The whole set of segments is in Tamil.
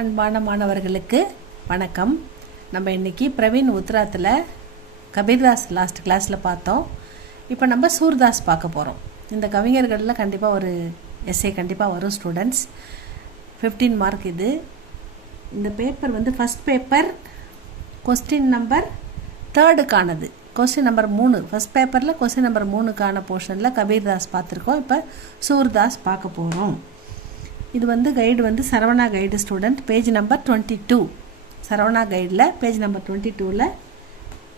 அன்பான மாணவர்களுக்கு வணக்கம். நம்ம இன்றைக்கி பிரவீன் உத்ராத்தில் கபீர்தாஸ் லாஸ்ட் கிளாஸில் பார்த்தோம். இப்போ நம்ம சூர்தாஸ் பார்க்க போகிறோம். இந்த கவிஞர்களில் கண்டிப்பாக ஒரு எஸ்ஏ கண்டிப்பாக வரும் ஸ்டூடெண்ட்ஸ். 15 மார்க் இது. இந்த பேப்பர் வந்து ஃபஸ்ட் பேப்பர் கொஸ்டின் நம்பர் 3க்கானது. கொஸ்டின் நம்பர் 3 ஃபஸ்ட் பேப்பரில் கொஸ்டின் நம்பர் 3க்கான போர்ஷனில் கபீர்தாஸ் பார்த்துருக்கோம். இப்போ சூர்தாஸ் பார்க்க போகிறோம். இது வந்து கைடு வந்து Saravana guide student, page number 22. Saravana கைடில் பேஜ் நம்பர் 22ல்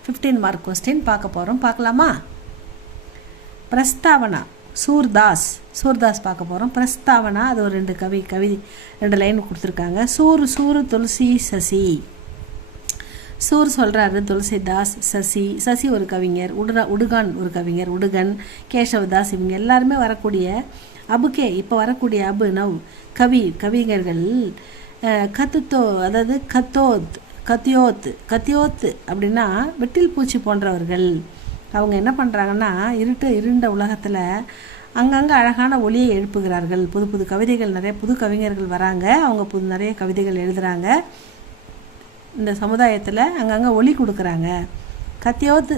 15 மார்க் கொஸ்டின் பார்க்க போகிறோம். பார்க்கலாமா? பிரஸ்தாவனா சூர்தாஸ் பார்க்க போகிறோம். பிரஸ்தாவனா அது ஒரு 2 லைன் கொடுத்துருக்காங்க. சூரு துளசி சசி. சூர் சொல்கிறாரு துளசிதாஸ், சசி ஒரு கவிஞர், உடுகான் ஒரு கவிஞர், உடுகன், கேசவதாஸ், இவங்க எல்லாருமே வரக்கூடிய அபுக்கே இப்போ வரக்கூடிய அபு நவ் கவிஞர்கள் அதாவது கத்தியோத் அப்படின்னா வெட்டில் பூச்சி போன்றவர்கள். அவங்க என்ன பண்ணுறாங்கன்னா இருண்ட உலகத்தில் அங்கங்கே அழகான ஒளியை எழுப்புகிறார்கள். புது கவிதைகள், நிறைய புது கவிஞர்கள் வராங்க. அவங்க நிறைய கவிதைகள் எழுதுகிறாங்க. இந்த சமுதாயத்தில் அங்கங்கே ஒளி கொடுக்குறாங்க. கத்தியோத்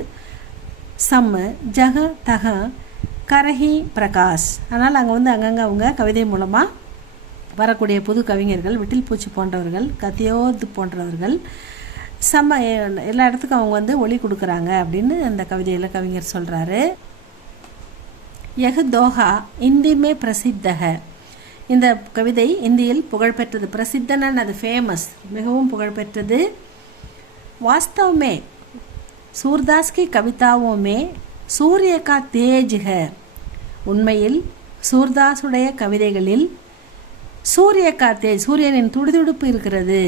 சம்மு ஜக தக கரஹி பிரகாஷ். அதனால் அங்கே வந்து அங்கங்கே அவங்க கவிதை மூலமாக வரக்கூடிய புது கவிஞர்கள், விட்டில் பூச்சி போன்றவர்கள், கத்தியோத் போன்றவர்கள் எல்லா இடத்துக்கும் அவங்க வந்து ஒளி கொடுக்குறாங்க அப்படின்னு அந்த கவிதையில் கவிஞர் சொல்கிறாரு. யஹ் தோஹா இந்திமே பிரசித்தக. இந்த கவிதை இந்தியில் புகழ்பெற்றது. பிரசித்தன அது ஃபேமஸ், மிகவும் புகழ்பெற்றது. வாஸ்தவமே சூர்தாஸ் கி கவிதாவோமே சூரிய கா தேஜ் ஹை. உண்மையில் சூர்தாஸுடைய கவிதைகளில் சூரிய கா தேஜ், சூரியனின் துடிதுடிப்பு இருக்கிறது.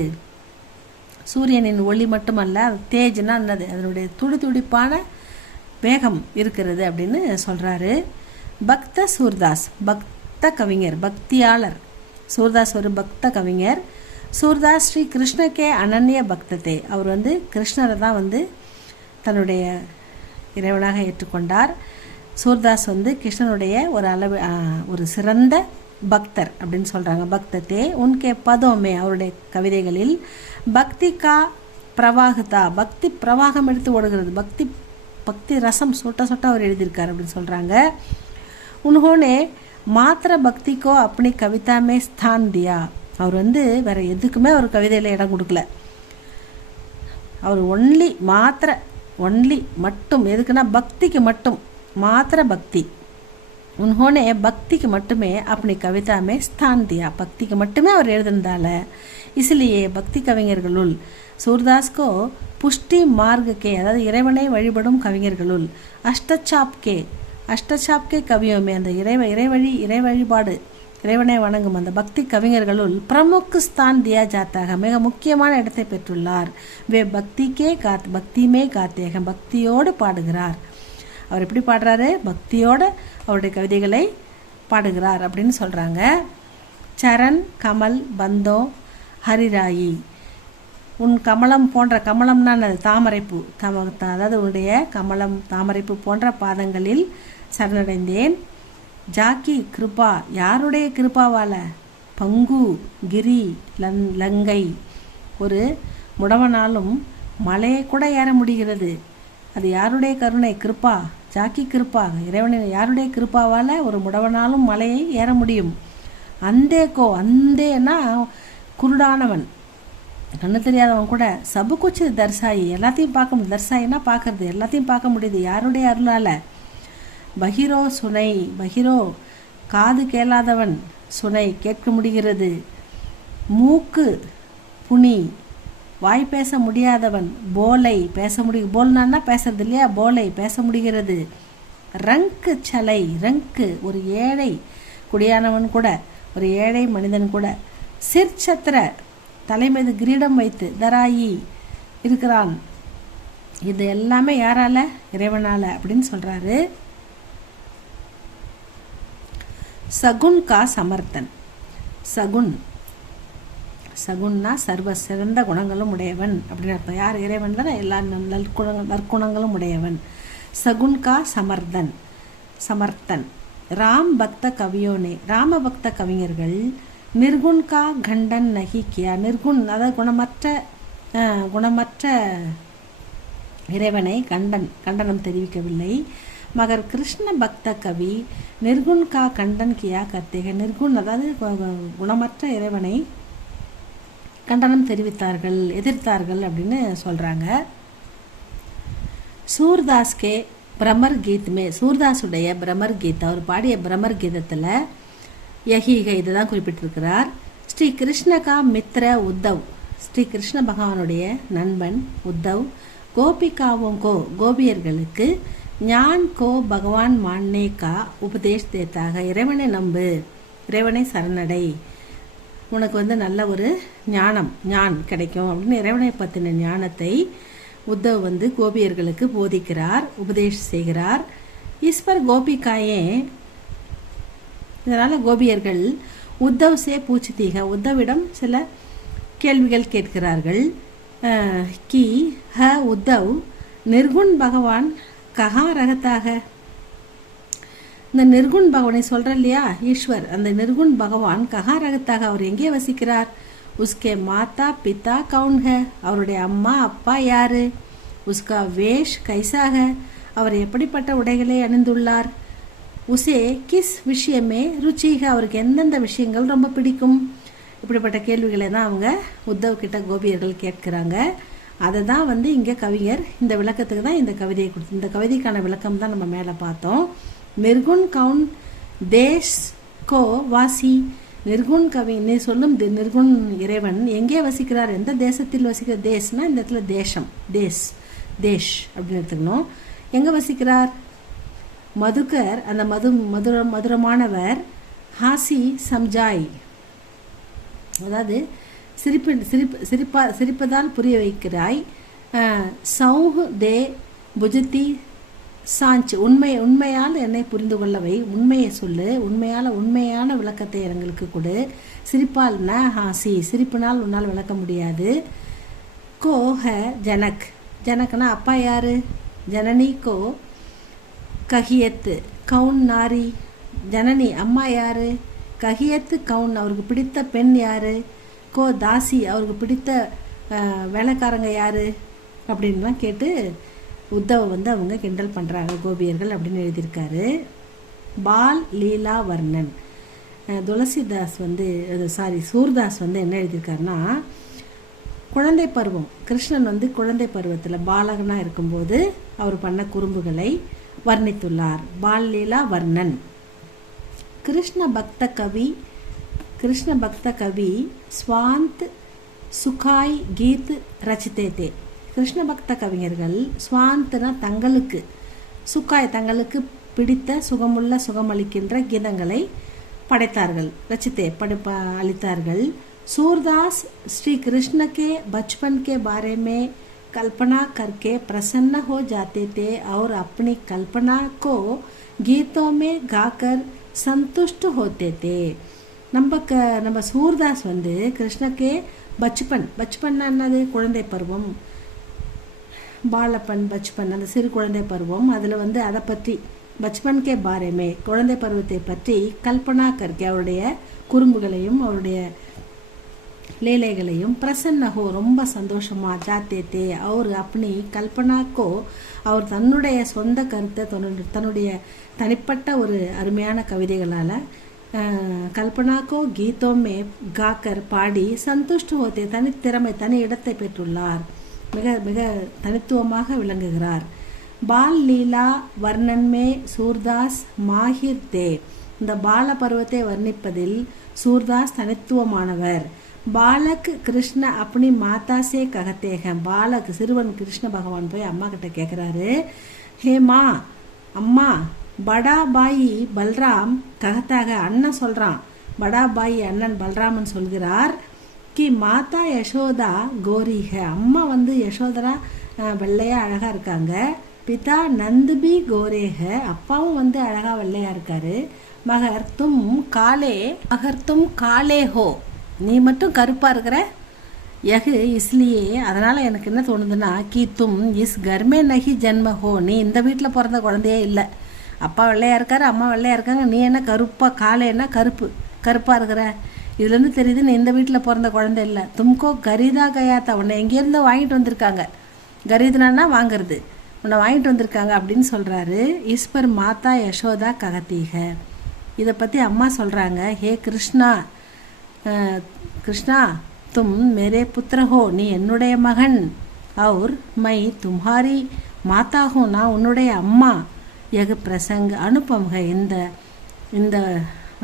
சூரியனின் ஒளி மட்டுமல்ல, தேஜ்னா என்னது, அதனுடைய துடிதுடிப்பான வேகம் இருக்கிறது அப்படின்னு சொல்கிறாரு. பக்த சூர்தாஸ், பக்த கவிஞர், பக்தியாளர். சூர்தாஸ் ஒரு பக்த கவிஞர். சூர்தாஸ் ஸ்ரீ கிருஷ்ணக்கே அனன்ய பக்தத்தே. அவர் வந்து கிருஷ்ணரை தான் வந்து தன்னுடைய இறைவனாக ஏற்றுக்கொண்டார். சூர்தாஸ் வந்து கிருஷ்ணனுடைய ஒரு சிறந்த பக்தர் அப்படின்னு சொல்கிறாங்க. பக்தத்தே உன்கே பதோமே, அவருடைய கவிதைகளில் பக்தி கா பிரவாகதா, பக்தி பிரவாகம் எடுத்து ஓடுகிறது. பக்தி ரசம் சொட்ட அவர் எழுதியிருக்கார் அப்படின்னு சொல்கிறாங்க. உன்ஹோனே மாத்திர பக்திக்கோ அப்படி கவிதாமே ஸ்தான் தியா. அவர் வந்து வேறு எதுக்குமே அவர் கவிதையில் இடம் கொடுக்கல. அவர் ஒன்லி மட்டும் எதுக்குன்னா பக்திக்கு மட்டும், மாத்திர பக்தி. உன்ஹோனே பக்திக்கு மட்டுமே அப்படி கவிதாமே ஸ்தான் தியா. பக்திக்கு மட்டுமே அவர் எழுதுனதால இசிலியே பக்தி கவிஞர்களுள் சூர்தாஸ்கோ புஷ்டி மார்க்கே, அதாவது இறைவனை வழிபடும் கவிஞர்களுள் அஷ்டச்சாப்கே கவியோமே, அந்த இறை வழிபாடு, இறைவனை வணங்கும் அந்த பக்தி கவிஞர்களுள் பிரமுக் ஸ்தான் தியா ஜாத்தாக, மிக முக்கியமான இடத்தை பெற்றுள்ளார். பக்திமே காத்தேகம், பக்தியோடு பாடுகிறார். அவர் எப்படி பாடுறாரு? பக்தியோடு அவருடைய கவிதைகளை பாடுகிறார் அப்படின்னு சொல்கிறாங்க. சரண் கமல் பந்தோ ஹரிராயி. உன் கமலம் போன்ற, கமலம்னா தாமரைப்பூ, அதாவது உன்னுடைய கமலம் தாமரைப்பூ போன்ற பாதங்களில் சரணடைந்தேன். ஜாக்கி கிருபா, யாருடைய கிருபாவால? பங்கு கிரி லங்கை, ஒரு முடவனாலும் மலையை கூட ஏற முடிகிறது. அது யாருடைய கருணை? கிருப்பா, ஜாக்கி கிருப்பா, இறைவனின் யாருடைய கிருப்பாவால் ஒரு முடவனாலும் மலையை ஏற முடியும். அந்தேனா குருடானவன், கண்ணு தெரியாதவன் கூட சபு குச்சி தர்சாயி, எல்லாத்தையும் பார்க்க முடியும். தர்சாயினா பார்க்கறது, எல்லாத்தையும் பார்க்க முடியுது யாருடைய அருளால். பஹிரோ சுனை, பஹிரோ காது கேளாதவன், சுனை கேட்க முடிகிறது. மூக்கு புனி, வாய் பேச முடியாதவன். போலை பேச முடியும், போல்னா பேசுறது இல்லையா, போலை பேச முடிகிறது. ரங்கு சலை, ரங்கு ஒரு ஏழை குடியானவன் கூட, ஒரு ஏழை மனிதன் கூட. சிற்சத்திர தலை மீது கிரீடம் வைத்து தராயி இருக்கிறான். இது எல்லாமே யாரால? இறைவனால அப்படின்னு சொல்றாரு. சகுன் கா சமர்த்தன். சகுன்னா சர்வ சிறந்த குணங்களும் உடையவன் அப்படின்னு அர்த்தம். யார்? இறைவன் தானே எல்லா நற்குணங்களும் உடையவன். சகுன் கா சமர்த்தன். ராம் பக்த கவியோனே, ராமபக்த கவிஞர்கள் நிர்குண் கா கண்டன் நகி கியா. நிர்குண் அதாவது குணமற்ற இறைவனை கண்டனம் தெரிவிக்கவில்லை. மகர் கிருஷ்ண பக்த கவி நிர்குண் கா கண்டன் கியா கர்த்தேக. நிர்குண் அதாவது குணமற்ற இறைவனை கண்டனம் தெரிவித்தார்கள், எதிர்த்தார்கள் அப்படின்னு சொல்கிறாங்க. சூர்தாஸ் கே பிரமர் கீத்மே, சூர்தாஸுடைய பிரமர் கீத், அவர் பாடிய பிரமர் கீதத்தில் யஹீக இதுதான் குறிப்பிட்டிருக்கிறார். ஸ்ரீ கிருஷ்ணகா மித்ர உத்தவ், ஸ்ரீ கிருஷ்ண பகவானுடைய நண்பன் உத்தவ் கோபிகாவோங்கோ கோபியர்களுக்கு ஞான் கோ பகவான் மான்னே கா உபதேஷ் தேத்தாக. இறைவனை நம்பு, இறைவனை சரணடை, உனக்கு நல்ல ஒரு ஞான் கிடைக்கும் அப்படின்னு இறைவனை பற்றின ஞானத்தை உத்தவ் கோபியர்களுக்கு போதிக்கிறார், உபதேஷ் செய்கிறார். ஈஸ்வர் கோபிகாயே, இதனால் கோபியர்கள் உத்தவ் சே பூச்சித்தீக, உத்தவிடம் சில கேள்விகள் கேட்கிறார்கள். கி ஹ உத்தவ் நிர்குண் பகவான் கஹா ரகத்தாக. இந்த நிர்குண் பகவானை சொல்ற இல்லையா ஈஸ்வர், அந்த நிர்குண் பகவான் கஹா ரகத்தாக, அவர் எங்கே வசிக்கிறார்? உஸ்கே மாதா பிதா கவுன் ஹை, அவருடைய அம்மா அப்பா யாரு? உஸ்கா வேஷ் கைசாக, அவர் எப்படிப்பட்ட உடைகளை அணிந்துள்ளார்? உசே கிஸ் விஷயமே ருச்சிக, அவருக்கு எந்தெந்த விஷயங்கள் ரொம்ப பிடிக்கும்? இப்படிப்பட்ட கேள்விகளை தான் அவங்க உத்தவ் கிட்ட கோபியர்கள் கேட்கிறாங்க. அதை தான் இங்கே கவிஞர் இந்த விளக்கத்துக்கு தான் இந்த கவிதையை கொடுத்து, இந்த கவிதைக்கான விளக்கம் தான் நம்ம மேலே பார்த்தோம். நிர்குண் கவுன் தேஷ் கோ வாசி, நிர்குண் கவி நீ சொல்லும் நிர்குண் இறைவன் எங்கே வசிக்கிறார், எந்த தேசத்தில் வசிக்கிற? தேஷ்னா இந்த இடத்துல தேசம், தேஷ் அப்படின்னு எடுத்துக்கணும். எங்கே வசிக்கிறார்? மதுகர், அந்த மதுரமானவர். ஹாசி சம்ஜாய், அதாவது சிரிப்பதால் புரிய வைக்கிறாய். சௌஹ் தே புஜதி சாஞ்ச், உண்மையால் என்னை புரிந்து கொள்ளவை, உண்மையை சொல்லு, உண்மையான விளக்கத்தை எங்களுக்கு கொடு. சிரிப்பால்னா ஹாசி, சிரிப்பினால் உன்னால் விளக்க முடியாது. கோஹ ஜனக், ஜனக்னா அப்பா யாரு? ஜனனி கோ கஹியத்து கவுன் நாரி, ஜனனி அம்மா யாரு? கஹியத்து கவுன், அவருக்கு பிடித்த பெண் யாரு? கோ தாசி, அவருக்கு பிடித்த வேலைக்காரங்க யாரு? அப்படின்லாம் கேட்டு உத்தவ அவங்க கிண்டல் பண்ணுறாங்க கோபியர்கள் அப்படின்னு எழுதியிருக்காரு. பால் லீலா வர்ணன், துளசிதாஸ் சூர்தாஸ் என்ன எழுதியிருக்காருன்னா, குழந்தை பருவம், கிருஷ்ணன் குழந்தை பருவத்தில் பாலகனாக இருக்கும்போது அவர் பண்ண குறும்புகளை வர்ணித்துள்ளார். பால் லீலா வர்ணன். கிருஷ்ண பக்த கவி ஸ்வாந்த் சுகாய் கீத் ரச்சித்தே. கிருஷ்ண பக்த கவிஞர்கள் ஸ்வாந்தனா தங்களுக்கு, சுகாய் தங்களுக்கு பிடித்த சுகமளிக்கின்ற கீதங்களை படைத்தார்கள், ரச்சித்தே அளித்தார்கள். सूरदास श्री कृष्ण के बचपन के बारे में कल्पना करके प्रसन्न हो जाते थे और अपनी कल्पना को गीतों में गाकर संतुष्ट होते थे. நம்ம சூர்தாஸ் கிருஷ்ணக்கே பச்பன் என்னது? குழந்தை பருவம், பாலப்பன் பச்பன், அந்த சிறு குழந்தை பருவம். அதில் அதை பற்றி பச்பன் கே பாரேமே, குழந்தை பருவத்தை பற்றி கல்பனா கற்கே, அவருடைய குறும்புகளையும் அவருடைய லீலைகளையும் பிரசன்ன ஹோ ரொம்ப சந்தோஷமா ஜாத்தே தே அவர் அப்படி கல்பனாக்கோ, அவர் தன்னுடைய சொந்த கருத்தை தன்னுடைய தனிப்பட்ட ஒரு அருமையான கவிதைகளால் கல்பனாக்கோ கீதோமே காக்கர் பாடி சந்துஷ்டு ஹோத்தே, தனித்திறமை தனி இடத்தை பெற்றுள்ளார், மிக மிக தனித்துவமாக விளங்குகிறார். பால் லீலா வர்ணன்மே சூர்தாஸ் மாஹிர் தே, இந்த பால பருவத்தை வர்ணிப்பதில் சூர்தாஸ் தனித்துவமானவர். பாலக் கிருஷ்ண அப்படி மாதாசே ககத்தேக, பாலக் சிறுவன் கிருஷ்ண பகவான் போய் அம்மா கிட்ட கேட்குறாரு, ஹே மா அம்மா, படா பாயி பல்ராம் ககத்தாக, அண்ணன் சொல்கிறான், படா பாயி அண்ணன் பல்ராமன் சொல்கிறார், கி மாதா யசோதா கோரிக, அம்மா யசோதரா வெள்ளையா அழகாக இருக்காங்க, பிதா நந்துபி கோரேக, அப்பாவும் அழகாக வெள்ளையா இருக்காரு, மகர் தும் காலே ஹோ, நீ மட்டும் கருப்பாக இருக்கிற, யகு இஸ்லியே, அதனால் எனக்கு என்ன தோணுதுன்னா, கி தும் இஸ் கர்மே நகி ஜன்ம ஹோ, நீ இந்த வீட்டில் பிறந்த குழந்தையே இல்லை, அப்பா வெள்ளையா இருக்காரு அம்மா வெள்ளையா இருக்காங்க, நீ என்ன கருப்பாக, காலேன்னா கருப்பாக இருக்கிற, இதுலேருந்து தெரியுது நீ இந்த வீட்டில் பிறந்த குழந்தை இல்லை. தும்கோ கரீதா கயாத்தா, உன்னை எங்கேருந்தோ வாங்கிட்டு வந்திருக்காங்க. கரீதனா வாங்கிறது, உன்னை வாங்கிட்டு வந்திருக்காங்க அப்படின்னு சொல்கிறாரு. ஈஸ்வர் மாதா யசோதா ககத்தீக. இதை பற்றி அம்மா சொல்கிறாங்க, ஹே கிருஷ்ணா, கிருஷ்ணா தும் மேரே புத்திர ஹோ, நீ என்னுடைய மகன். और மை தும்ஹாரி மாதா ஹூ, நான் உன்னுடைய அம்மா. யக பிரசங்க அனுபவ, இந்த இந்த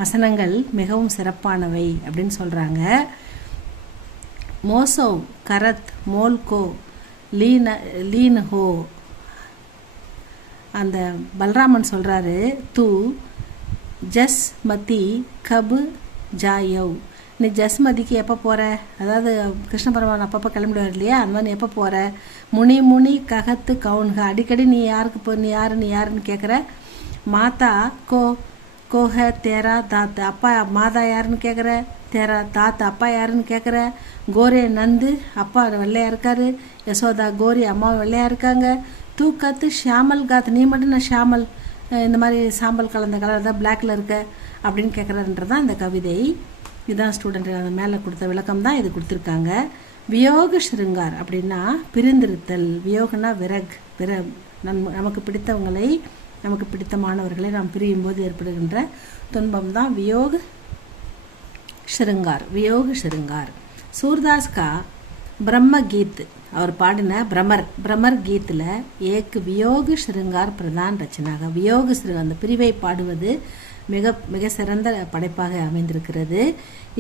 வசனங்கள் மிகவும் சிறப்பானவை அப்படின்னு சொல்கிறாங்க. மோசோ கரத் மோல்கோ லீன் ஹோ, அந்த பல்ராமன் சொல்கிறாரு, தூ ஜஸ்மதி கபு ஜாயவ், நீ ஜஸ்மதிக்கு எப்போ போகிற, அதாவது கிருஷ்ண பரமான் அப்பப்போ கிளம்பிடுவார் இல்லையா, அந்த மாதிரி எப்போ போகிற. முனி ககத்து கவுன்க, அடிக்கடி நீ யாருக்கு நீ யாருன்னு கேட்குற. மாதா கோஹ தேரா தாத், அப்பா மாதா யாருன்னு கேட்குற. தேரா தாத், அப்பா யாருன்னு கேட்குற. கோரே நந்து, அப்பா வெள்ளையாக இருக்காரு. யசோதா கோரி, அம்மா வெள்ளையாக இருக்காங்க. தூ கத்து ஷியாமல் காத், நீ மட்டும் நான் ஷியாமல், இந்த மாதிரி சாம்பல் கலந்த கலர் தான் பிளாக்ல இருக்க அப்படின்னு கேட்குறன்றதான் இந்த கவிதை. இதுதான் ஸ்டூடெண்ட் அந்த மேலே கொடுத்த விளக்கம் தான் இது கொடுத்துருக்காங்க. வியோக ஸ்ருங்கார் அப்படின்னா பிரிந்திருத்தல். வியோகனா விரக், நமக்கு பிடித்தவங்களை, நமக்கு பிடித்தமானவர்களை நாம் பிரியும் போது ஏற்படுகின்ற துன்பம் தான் வியோக ஸ்ருங்கார். வியோக ஸ்ருங்கார். சூர்தாஸ் கா பிரம்ம கீத், அவர் பாடின பிரமர் கீத்தில் ஏக் வியோக ஸ்ருங்கார் பிரதான் ரச்சனாக. வியோக ஸ்ருங்கார், அந்த பிரிவை பாடுவது மிக மிக சிறந்த படைப்பாக அமைந்திருக்கிறது.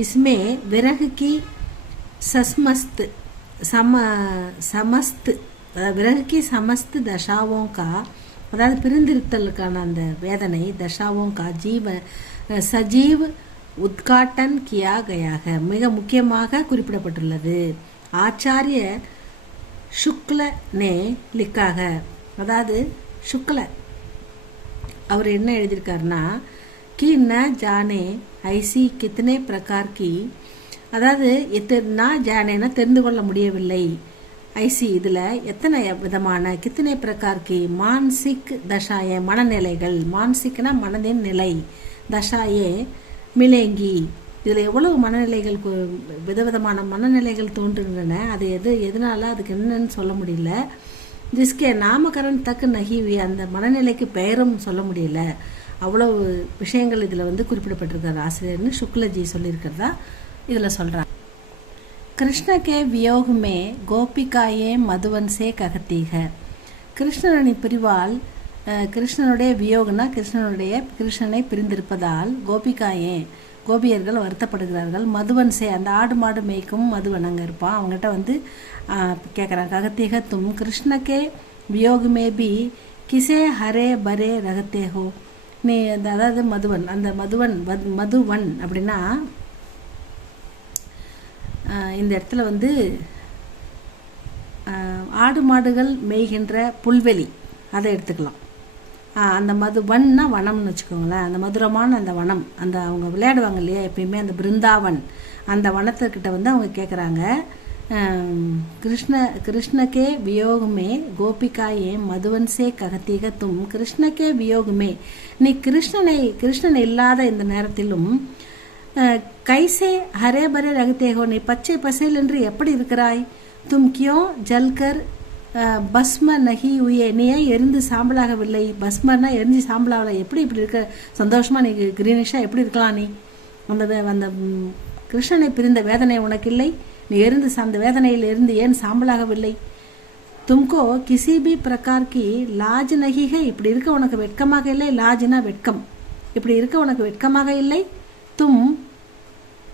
இஸ்மே விரகு கி சஸ்மஸ்த் சமஸ்த், விரகு கி சமஸ்த் தஷாவோங்கா, அதாவது பிரிந்திருத்தலுக்கான அந்த வேதனை தஷாவோங்கா சஜீவ் உத்காட்டன் கியா கயாக, மிக முக்கியமாக குறிப்பிடப்பட்டுள்ளது. ஆச்சாரிய சுக்ல நே லிக்காக, அதாவது சுக்ல அவர் என்ன எழுதியிருக்காருன்னா, कि न जाने ऐसी कितने प्रकार की, அதாவது நான் ஜானேனா தெரிந்து கொள்ள முடியவில்லை. ஐசி இதில் எத்தனை விதமான, கித்தனை பிரகார்கி மான்சிக் தஷாயே மனநிலைகள், மான்சிக்னா மனதின் நிலை, தஷாயே மிலேங்கி, இதில் எவ்வளவு மனநிலைகள் விதவிதமான மனநிலைகள் தோன்றுகின்றன. அது எதனால, அதுக்கு என்னன்னு சொல்ல முடியல. ஜிஸ்கே நாமகரன் தக்கு நகிவி, அந்த மனநிலைக்கு பெயரும் சொல்ல முடியல. அவ்வளவு விஷயங்கள் இதில் குறிப்பிடப்பட்டிருக்காரு ஆசிரியர்னு சுக்லஜி சொல்லியிருக்கிறதா இதில் சொல்கிறாங்க. கிருஷ்ணகே வியோகமே கோபிகாயே மதுவன் சே ககத்தீக. கிருஷ்ணனின் பிரிவால், கிருஷ்ணனுடைய வியோகனா கிருஷ்ணனை பிரிந்திருப்பதால் கோபிகாயே கோபியர்கள் வருத்தப்படுகிறார்கள். மதுவன் சே, அந்த ஆடு மாடு மேய்க்கும் மதுவன் அங்கே இருப்பான், அவங்ககிட்ட கேட்குறாங்க, ககத்தீக தும் கிருஷ்ணகே வியோகமே பி கிசே ஹரே பரே ரகத்தே ஹோ, நீ அதாவது மதுவன், அந்த மதுவன் அப்படின்னா இந்த இடத்துல ஆடு மாடுகள் மேய்கின்ற புல்வெளி, அதை எடுத்துக்கலாம். அந்த மதுவன்னா வனம்னு வச்சுக்கோங்களேன். அந்த மதுரமான அந்த வனம், அந்த அவங்க விளையாடுவாங்க இல்லையா எப்பயுமே, அந்த பிருந்தாவன், அந்த வனத்துக்கிட்ட அவங்க கேட்குறாங்க, கிருஷ்ணகே வியோகமே கோபிகாயே மதுவன் சே ககத்தீக தும் கிருஷ்ணகே வியோகமே, நீ கிருஷ்ணன் இல்லாத இந்த நேரத்திலும் கைசே ஹரே பரே ரகத்தேகோ, நீ பச்சை பசேல் என்று எப்படி இருக்கிறாய். தும் கியோ ஜல்கர் பஸ்ம நகி உயே, நீ ஏன் எரிந்து சாம்பலாகவில்லை. பஸ்மர்னா எரிஞ்சு சாம்பலாகல, எப்படி இப்படி இருக்க சந்தோஷமா நீ கிரீனிஷா எப்படி இருக்கலாம். நீ அந்த கிருஷ்ணனை பிரிந்த வேதனை உனக்கு இல்லை, நீ எரிந்து அந்த வேதனையில் இருந்து ஏன் சாம்பலாகவில்லை. தும்கோ கிசி பி பிரகார் கி லாஜ் நகிக, இப்படி இருக்க உனக்கு வெட்கமாக இல்லை. லாஜ்னா வெட்கம், இப்படி இருக்க உனக்கு வெட்கமாக இல்லை. தும்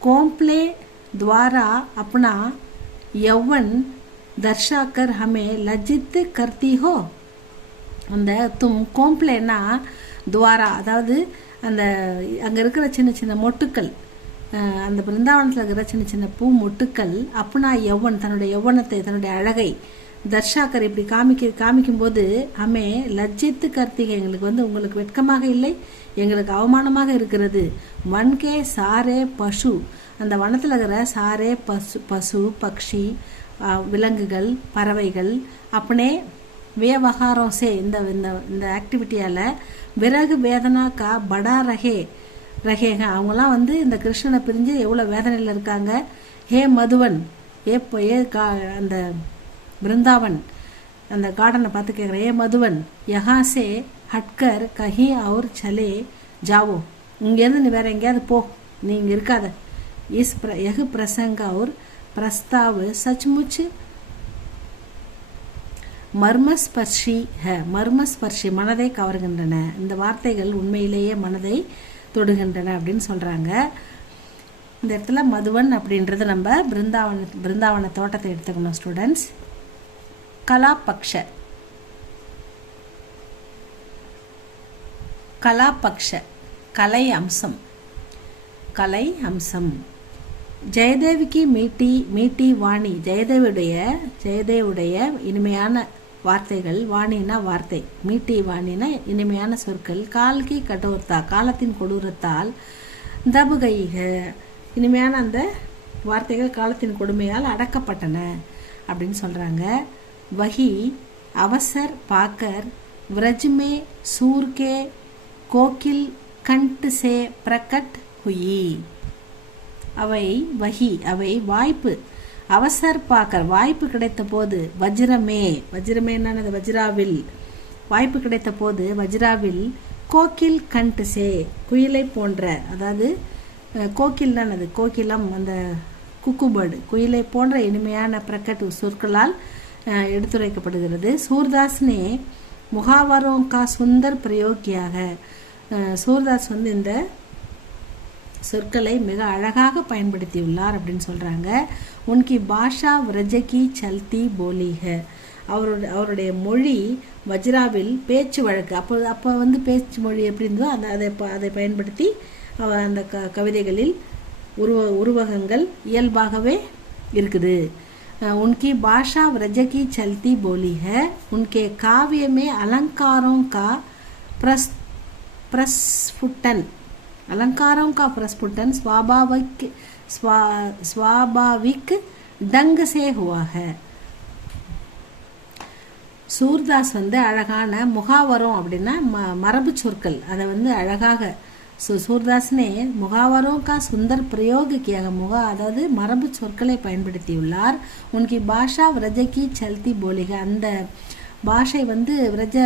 கோம்ப்ளே துவாரா அப்னா யௌவன் தர்ஷாக்கர் ஹமே லஜ்ஜித் கர்த்தி ஹோ. அந்த தும் கோம்ப்ளேனா துவாரா, அதாவது அந்த அங்கே இருக்கிற சின்ன சின்ன மொட்டுக்கள், அந்த பிருந்தாவனத்தில் இருக்கிற சின்ன சின்ன பூ மொட்டுக்கள், அப்புனா யௌவன் தன்னுடைய யௌவனத்தை, தன்னுடைய அழகை தர்ஷாக்கர் இப்படி காமிக்கும்போது அமே லஜ்ஜித்து கர்த்திகை, எங்களுக்கு உங்களுக்கு வெட்கமாக இல்லை, எங்களுக்கு அவமானமாக இருக்கிறது. வன்கே சாரே பசு, அந்த வனத்தில் இருக்கிற சாரே பசு பக்ஷி விலங்குகள் பறவைகள் அப்பனே வியவகாரம் சே, இந்த ஆக்டிவிட்டியால் விறகு வேதனா கா படா ரகே ரகேக அவங்களாம் வந்து இந்த கிருஷ்ணனை பிரிஞ்சு எவ்வளோ வேதனையில் இருக்காங்க. ஹே மதுவன், அந்த பிருந்தாவன் அந்த கார்டனை பார்த்து கேட்குறேன், ஏ மதுவன் யஹாசே ஹட்கர் கஹி அவர் சலே ஜாவோ, இங்கேருந்து நீ வேற எங்கேயாவது போ, நீ இங்கே இருக்காத. யஹ் பிரசங்க அவர் பிரஸ்தாவ் சச்முச் மர்மஸ்பர்ஷி மர்மஸ்பர்ஷி மனதை கவர்கின்றன. இந்த வார்த்தைகள் உண்மையிலேயே மனதை தொடுகின்றன அப்படின்னு சொல்கிறாங்க. இந்த இடத்துல மதுவன் அப்படின்றது நம்ம பிருந்தாவன தோட்டத்தை எடுத்துக்கணும் ஸ்டூடெண்ட்ஸ். கலாபக்ஷ கலை அம்சம். ஜெயதேவிக்கு மீட்டி வாணி, ஜெயதேவுடைய இனிமையான வார்த்தைகள், வாணினா வார்த்தை, மீட்டி வாணினா இனிமையான சொற்கள், கால்கி கடோர்த்தா காலத்தின் கொடூரத்தால், தபுகைக இனிமையான அந்த வார்த்தைகள் காலத்தின் கொடுமையால் அடக்கப்பட்டன அப்படின்னு சொல்கிறாங்க. வஹி அவசர் பாக்கர் விரஜ்மே சூர்கே கோகில் கண்ட் சே பிரகட் ஹுயி. அவை வாய்ப்பு, அவசர் பாக்கர் வாய்ப்பு கிடைத்த போது, வஜ்ரமேன்னு வஜ்ராவில் வாய்ப்பு கிடைத்த போது வஜ்ராவில், கோகில் கண்ட் சே குயிலை போன்ற, அதாவது கோகில்னானது கோகிலம் அந்த குக்கு பேர்டு, குயிலை போன்ற இனிமையான பிரகட் சொற்களால் எடுத்துரைக்கப்படுகிறது. சூர்தாஸ்னே முகாவரோं का சுந்தர் பிரயோகியாக, சூர்தாஸ் வந்து இந்த சொற்களை மிக அழகாக பயன்படுத்தியுள்ளார் அப்படின்னு சொல்கிறாங்க. உன்கி பாஷா விரஜகி சல்தி போலிக, அவருடைய மொழி வஜ்ராவில் பேச்சு வழக்கு, அப்போ வந்து பேச்சு மொழி எப்படி இருந்தோ அதை பயன்படுத்தி அந்த கவிதைகளில் உருவகங்கள் இயல்பாகவே இருக்குது. उनकी भाषा व्रज की चलती बोली है. उनके काव्य में अलंकारों का प्रस्फुटन स्वाभाविक ढंग से हुआ है. சூர்தாஸ் வந்து அழகான முகாவரம் அப்படின்னா மரபு சொற்கள், அதை வந்து அழகாக சூர்தாஸ்னே முகாவரோं का सुंदर प्रयोग किया, அதாவது மரபு சொற்களை பயன்படுத்தியுள்ளார். உன்கி பாஷா விரஜகி சல்தி போலிக, அந்த பாஷை வந்து விரஜ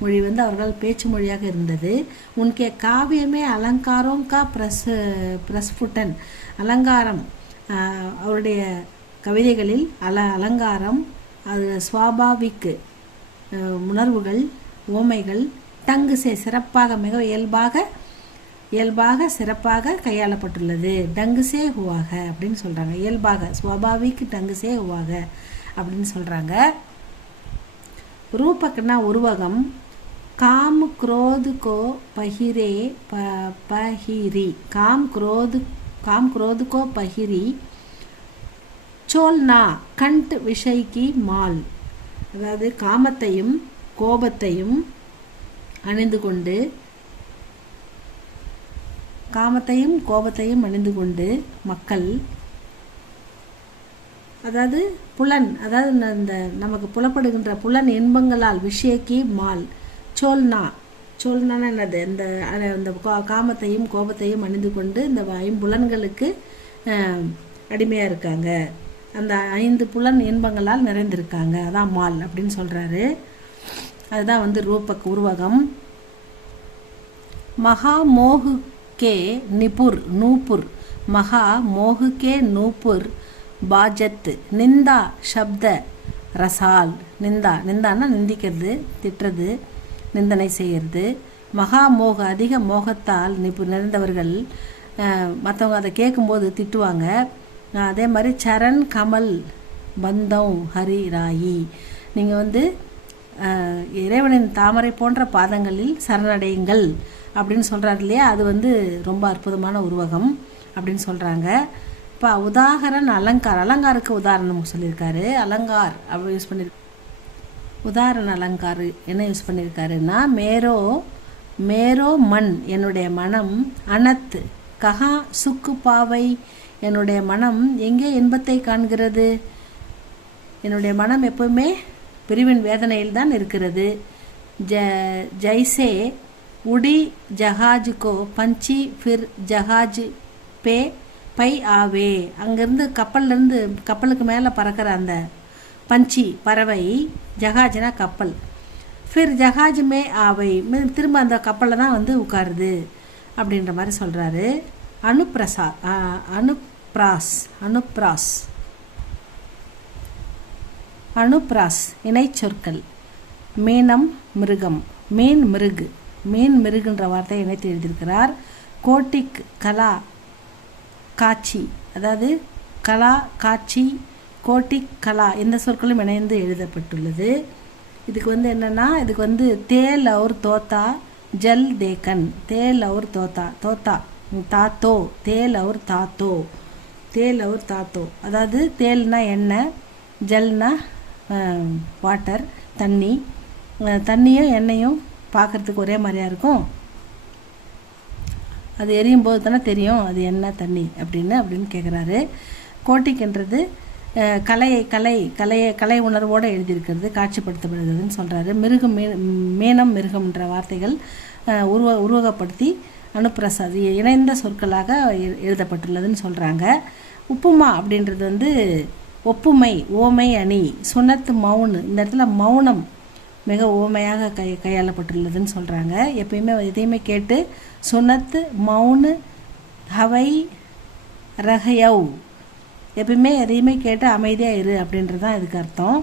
மொழி வந்து அவர்கள் பேச்சு மொழியாக இருந்தது. உன்கே காவியமே அலங்காரோं का பிரஸ்புட்டன், அலங்காரம், அவருடைய கவிதைகளில் அலங்காரம், அது ஸ்வாபாவிக் உணர்வுகள், ஓமைகள், டங்கு சே சிறப்பாக, மிக இயல்பாக சிறப்பாக கையாளப்பட்டுள்ளது. டங்குசே ஹுவாக அப்படின்னு சொல்கிறாங்க. இயல்பாக ஸ்வாபாவிக் டங்குசே ஹுவாக அப்படின்னு சொல்கிறாங்க. ரூபக்னா உருவகம். காம் குரோது கோ பஹிரே பஹிரி, காம் குரோது கோ பஹிரி சோல்னா கண்ட் விஷய்கி மால், அதாவது காமத்தையும் கோபத்தையும் அணிந்து கொண்டு மக்கள், அதாவது புலன், அதாவது இந்த நமக்கு புலப்படுகின்ற புலன் இன்பங்களால், விஷயக்கி மால், சோல்னா என்னது, இந்த காமத்தையும் கோபத்தையும் அணிந்து கொண்டு இந்த ஐம்புலன்களுக்கு அடிமையாக இருக்காங்க, அந்த 5 புலன் இன்பங்களால் நிறைந்திருக்காங்க, அதான் மால் அப்படின்னு சொல்கிறாரு. அதுதான் வந்து ரூபக் உருவகம். மகா மோகு के नूपुर, महा मोह के नूपुर बाजत निंदा शब्द रसाल, நிந்தான்னா நிந்திக்கிறது, திட்டுறது, நிந்தனை செய்கிறது. மகா மோக அதிக மோகத்தால் நிறைந்தவர்கள், மற்றவங்க அதை கேட்கும்போது திட்டுவாங்க. அதே மாதிரி சரண் கமல் பந்தம் ஹரி ராயி, நீங்கள் வந்து இறைவனின் தாமரை போன்ற பாதங்களில் சரணடையுங்கள் அப்படின்னு சொல்கிறாரு இல்லையா, அது வந்து ரொம்ப அற்புதமான உருவகம் அப்படின்னு சொல்கிறாங்க. இப்போ உதாகரன் அலங்காருக்கு உதாரணம் சொல்லியிருக்காரு. அலங்கார் அப்படி யூஸ் பண்ணியிருக்காரு. உதாரண அலங்கார் என்ன யூஸ் பண்ணியிருக்காருன்னா, மேரோ மண் என்னுடைய மனம், அனத் கஹா சுக்கு பாவை என்னுடைய மனம் எங்கே இன்பத்தை காண்கிறது, என்னுடைய மனம் எப்பவுமே பிரிவின் வேதனையில் தான் இருக்கிறது. ஜைசே उड़ी जहाज को पंछी फिर जहाज पे பை ஆவே. அங்கேருந்து கப்பல்லேருந்து கப்பலுக்கு மேலே பறக்கிற அந்த பஞ்சி பறவை, ஜஹாஜ்னா கப்பல், ஃபிர் ஜஹாஜ் மே ஆவை திரும்ப அந்த கப்பலில் தான் வந்து உட்காருது அப்படின்ற மாதிரி சொல்கிறாரு. அனுப்ராஸ் இணை சொற்கள். மீனம் மிருகம், மீன் மிருகு, மீன் மிருகுன்ற வார்த்தையை இணைத்து எழுதியிருக்கிறார். கோட்டிக் கலா காட்சி, அதாவது கலா காட்சி, கோட்டிக் கலா இந்த சொற்களும் இணைந்து எழுதப்பட்டுள்ளது. இதுக்கு வந்து என்னென்னா, இதுக்கு வந்து தேல் और தோத்தா ஜல் தேக்கன், தேல் और தோத்தா, தோத்தா தாத்தோ, தேல் और தாத்தோ, தேல் और தாத்தோ, அதாவது தேல்னா எண்ணெய், ஜல்னா வாட்டர் தண்ணி. தண்ணியும் எண்ணெயும் பார்க்குறதுக்கு ஒரே மாதிரியாக இருக்கும், அது எரியும் போது தானே தெரியும் அது என்ன தண்ணி அப்படின்னு கேட்குறாரு. கோட்டிக்குன்றது கலை உணர்வோடு எழுதியிருக்கிறது, காட்சிப்படுத்தப்படுகிறதுன்னு சொல்கிறாரு. மீனம் மிருகம்ன்ற வார்த்தைகள் உருவகப்படுத்தி அனுப்பிரசாத் இணைந்த சொற்களாக எழுதப்பட்டுள்ளதுன்னு சொல்கிறாங்க. உப்புமா அப்படின்றது வந்து ஒப்புமை, ஓமை அணி. சுனத் மவுன், இந்த இடத்துல மௌனம் மிக ஓமையாக கையாளப்பட்டுள்ளதுன்னு சொல்கிறாங்க. எப்பயுமே எதையுமே கேட்டு சுனத்து மவுனு ஹவை ரஹயவ், எப்பயுமே எதையுமே கேட்டு அமைதியாக இரு அப்படின்றது தான் இதுக்கு அர்த்தம்.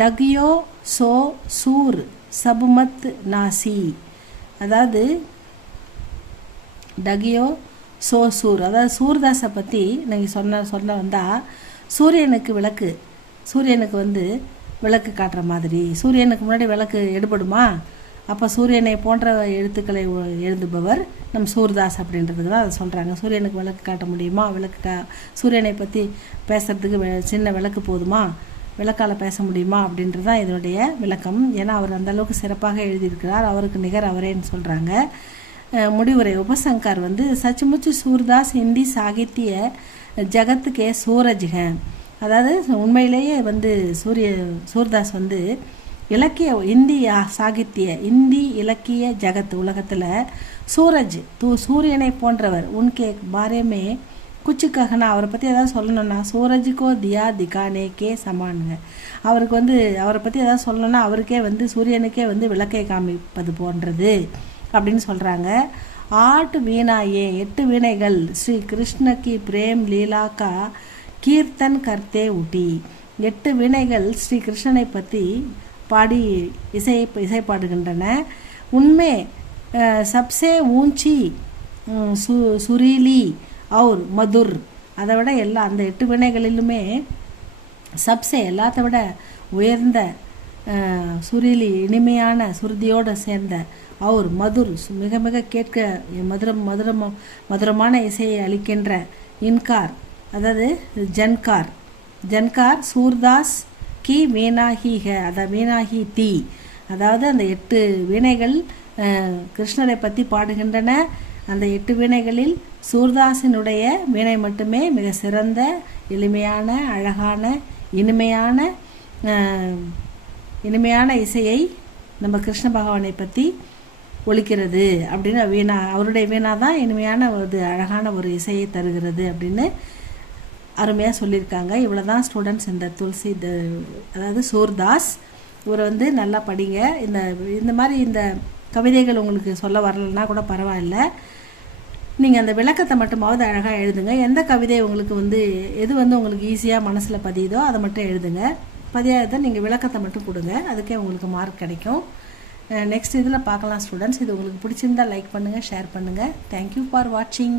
டக்யோ சோ சூர் சபுமத் நாசி, அதாவது டக்யோ சோ சூர், அதாவது சூர்தாஸை பற்றி நீங்கள் சொல்ல வந்தால், சூரியனுக்கு விளக்கு, சூரியனுக்கு வந்து விளக்கு காட்டுற மாதிரி. சூரியனுக்கு முன்னாடி விளக்கு எடுபடுமா? அப்போ சூரியனை போன்ற எழுத்துக்களை எழுதுபவர் நம் சூர்தாஸ் அப்படின்றதுக்கு தான் அதை சொல்கிறாங்க. சூரியனுக்கு விளக்கு காட்ட முடியுமா? சூரியனை பற்றி பேசுகிறதுக்கு சின்ன விளக்கு போதுமா? விளக்கால் பேச முடியுமா அப்படின்றது தான் இதனுடைய விளக்கம். ஏன்னா அவர் அந்தளவுக்கு சிறப்பாக எழுதியிருக்கிறார், அவருக்கு நிகர் அவரேன்னு சொல்கிறாங்க. முடிவுரை. உபசங்கர் வந்து சச்சுமுச்சு சூர்தாஸ் ஹிந்தி சாகித்ய ஜகத்துக்கே சூரஜ்க, அதாவது உண்மையிலேயே வந்து சூர்தாஸ் வந்து இலக்கிய இந்தி சாகித்ய இந்தி இலக்கிய ஜகத் உலகத்தில் சூரஜ் சூரியனை போன்றவர். உன்கே பாரேமே குச்சு கஹனா, அவரை பற்றி ஏதாவது சொல்லணும்னா சூரஜுக்கோ தியா திகானே கே சமானுங்க. அவருக்கு வந்து அவரை பற்றி ஏதாவது சொல்லணும்னா அவருக்கே வந்து சூரியனுக்கே வந்து விளக்கை காமிப்பது போன்றது அப்படின்னு சொல்கிறாங்க. 8 வீணாயே, 8 வீணைகள் ஸ்ரீ கிருஷ்ண கி பிரேம் லீலா கா கீர்த்தன் கர்த்தே ஊட்டி. 8 வீணைகள் ஸ்ரீ கிருஷ்ணனை பற்றி பாடி இசை பாடுகின்றன. உண்மை சப்சே ஊஞ்சி சுரீலி அவுர் மதுர், அதை விட அந்த 8 வீணைகளிலுமே சப்சே எல்லாத்த விட உயர்ந்த சுரீலி இனிமையான சுருதியோடு சேர்ந்த அவுர் மதுர் மிக மிக கேட்க மதுரமான இசையை அளிக்கின்ற இன்கார், அதாவது ஜன்கார் சூர்தாஸ் கி வீணாஹி ஹே, அதாவது வீணாஹி தி, அதாவது அந்த 8 வீணைகள் கிருஷ்ணரை பற்றி பாடுகின்றன. அந்த 8 வீணைகளில் சூர்தாஸினுடைய வீணை மட்டுமே மிக சிறந்த எளிமையான அழகான இனிமையான இசையை நம்ம கிருஷ்ண பகவானை பற்றி ஒலிக்கிறது அப்படின்னு அவருடைய வீணா தான் இனிமையான ஒரு அழகான ஒரு இசையை தருகிறது அப்படின்னு அருமையாக சொல்லியிருக்காங்க. இவ்வளோ தான் ஸ்டூடெண்ட்ஸ் இந்த துளசி, அதாவது சூர்தாஸ். இவரை வந்து நல்லா படிங்க. இந்த மாதிரி இந்த கவிதைகள் உங்களுக்கு சொல்ல வரலன்னா கூட பரவாயில்ல, நீங்கள் அந்த விளக்கத்தை மட்டுமாவது அழகாக எழுதுங்க. எந்த கவிதை உங்களுக்கு வந்து எது வந்து உங்களுக்கு ஈஸியாக மனசில் பதியுதோ அதை மட்டும் எழுதுங்க. பதியாததை நீங்கள் விளக்கத்தை மட்டும் கொடுங்க, அதுக்கே உங்களுக்கு மார்க் கிடைக்கும். நெக்ஸ்ட் இதில் பார்க்கலாம் ஸ்டூடெண்ட்ஸ். இது உங்களுக்கு பிடிச்சிருந்தால் லைக் பண்ணுங்கள், ஷேர் பண்ணுங்கள். தேங்க்யூ ஃபார் வாட்சிங்.